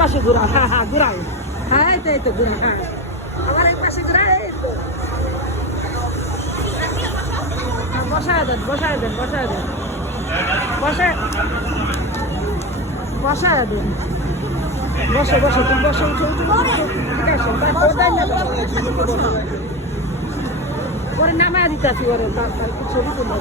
পাশে ঘুরা, হ্যাঁ হ্যাঁ ঘুরাও, হ্যাঁ এই তো ঘুরা, হ্যাঁ আমার এক পাশে ঘুরা, এই তো বসায় দেন বসায় দেন বসায় দেন বসায় বসায় দেন, বসে বসে তুমি বসে উঠে উঠে ঠিক আছে, পরে নামায় দিতেছি ওরে ছবি তুলে